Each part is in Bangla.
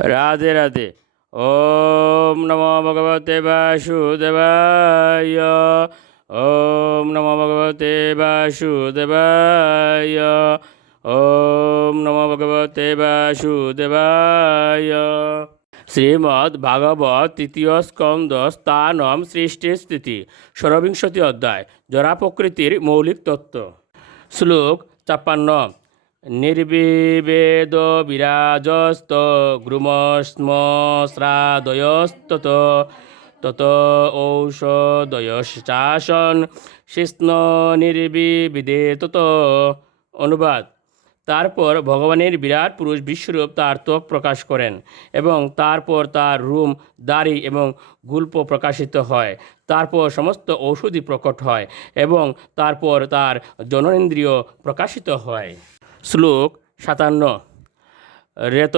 রাধে রাধে। ওম নমো ভগবতে বাসুদেবায়। ওম নমো ভগবতে বাসুদেবায়। ওম নমো ভগবতে বাসুদেবায়। শ্রীমদ্ ভাগবত তৃতীয় স্কন্দ স্থানম সৃষ্টি স্থিতি ষড়বিংশতি অধ্যায় জরা প্রকৃতির মৌলিক তত্ত্ব। শ্লোক ৫৩। নির্বিভেদ বিরাজস্ত গ্রুমস্মশ্রাদয়স্তত তত ঔষধয়শ্চাসন শিষ্ণ নির্বিবিধে তত। অনুবাদ: তারপর ভগবানের বিরাট পুরুষ বিশ্বরূপ তার ত্বক প্রকাশ করেন এবং তারপর তার রূপ, দাড়ি এবং গুল্প প্রকাশিত হয়। তারপর সমস্ত ঔষধি প্রকট হয় এবং তারপর তার জননেন্দ্রিয় প্রকাশিত হয়। শ্লোক ৫৭। রেত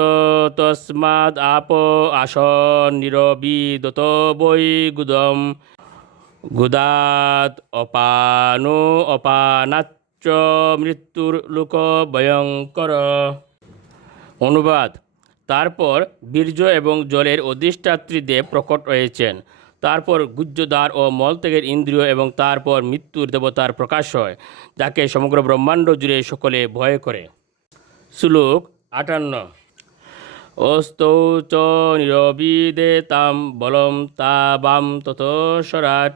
তস্মাদ আপ আসন নিরবিদত বৈ গুদম গুদাত অপানো অপানাচ্চ মৃত্যুর লোক ভয়ঙ্কর। অনুবাদ: তারপর বীর্য এবং জলের অধিষ্ঠাত্রী দেব প্রকট হয়েছেন। তারপর গুহ্যদ্বার ও মলত্যাগের ইন্দ্রিয় এবং তারপর মৃত্যুর দেবতার প্রকাশ হয়, যাকে সমগ্র ব্রহ্মাণ্ড জুড়ে সকলে ভয় করে। শ্লোক ৫৮। অস্তৌ চ নিরবিদেতাম বলম তাবাম তত সরাট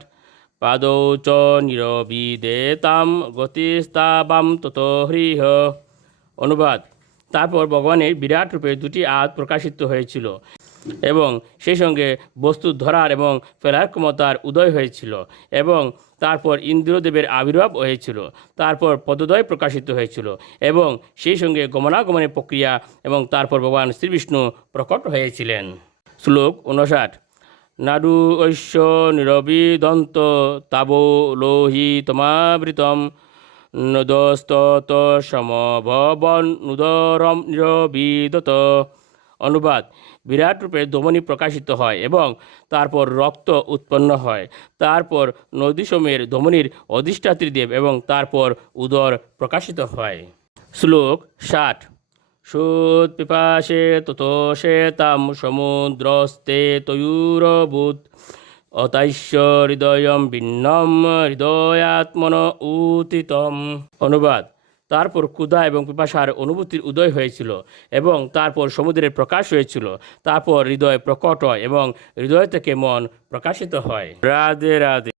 পাদৌ চ নিরবিদেতাম গতিস্তাবাম তত হ্রিহ। অনুবাদ: তারপর ভগবানের বিরাট রূপে দুটি হাত প্রকাশিত হয়েছিল এবং সেই সঙ্গে বস্তু ধরার এবং ফেলার ক্ষমতার উদয় হয়েছিল এবং তারপর ইন্দ্রদেবের আবির্ভাব হয়েছিল। তারপর পদদ্বয় প্রকাশিত হয়েছিল এবং সেই সঙ্গে গমনাগমনের প্রক্রিয়া এবং তারপর ভগবান শ্রীবিষ্ণু প্রকট হয়েছিলেন। শ্লোক ৫৯। নাডু ঐশ্য নিরবিদন্ত তাবো লোহিতমাবৃতম নদস্তত সমভবন নুদরম নিরবিদত। অনুবাদ: বিরাট রূপে ধমনী প্রকাশিত হয় এবং তারপর রক্ত উৎপন্ন হয়। তারপর নদীসমূহের ধমনীর অধিষ্ঠাত্রী দেব এবং তারপর উদর প্রকাশিত হয়। শ্লোক ৬০। সুত পিপাসে ততোষে তাম সমুদ্রস্তে তয়ুরভূত অতাইশ্য হৃদয়ম ভিন্নম হৃদয়াত্মন উতিতম। অনুবাদ: তারপর ক্ষুধা এবং পিপাসার অনুভূতির উদয় হয়েছিল এবং তারপর সমুদ্রের প্রকাশ হয়েছিল। তারপর হৃদয় প্রকট হয় এবং হৃদয় থেকে মন প্রকাশিত হয়। রাধে রাধে।